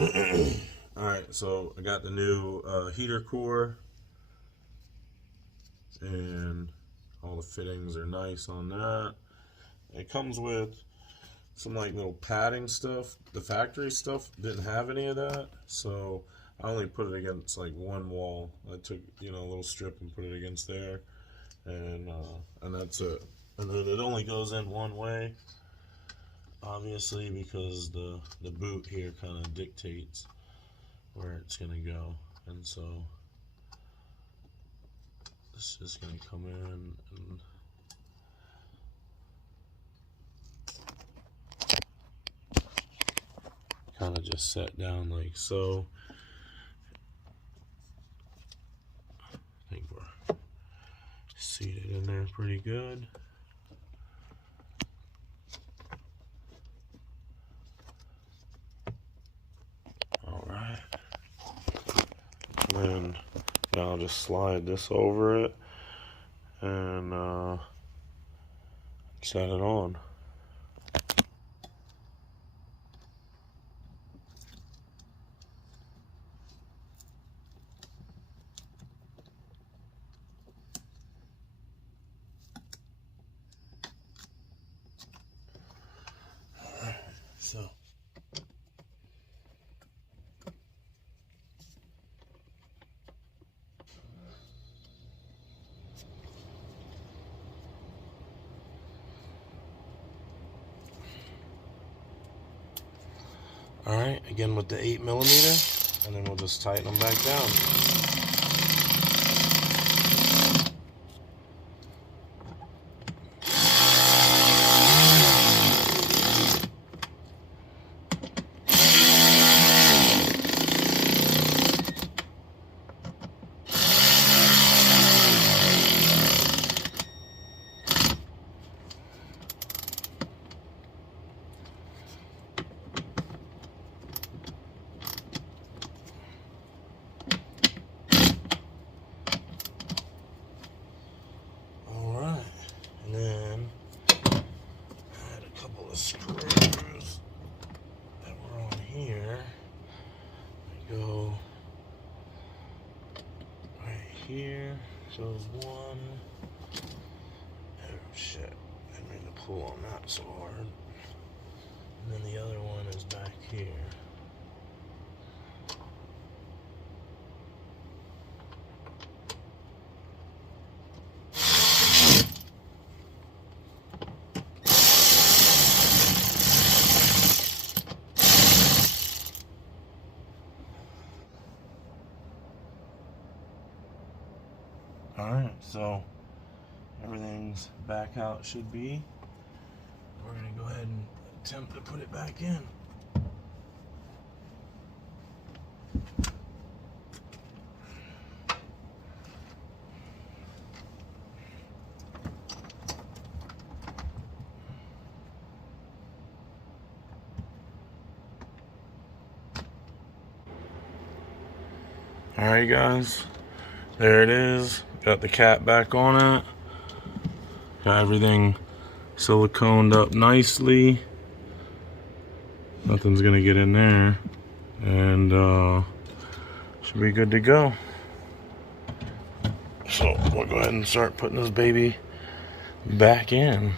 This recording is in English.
Alright, so I got the new heater core, and all the fittings are nice on that. It comes with some like little padding stuff. The factory stuff didn't have any of that, so I only put it against like one wall. I took, a little strip and put it against there, and that's it. And then it only goes in one way, obviously, because the boot here kind of dictates where it's gonna go, and so this is gonna come in and kind of just set down like so. I think we're seated in there pretty good. All right. And now I'll just slide this over it and set it on. So, all right, again with the 8mm, and then we'll just tighten them back down. Screws that were on here. Go right here. Shows one. Oh shit! I didn't mean to pull on that so hard. And then the other one is back here. Alright, so everything's back how it should be. We're going to go ahead and attempt to put it back in. Alright guys, there it is. Got the cap back on it. Got everything siliconed up nicely. Nothing's gonna get in there. And should be good to go. So we'll go ahead and start putting this baby back in.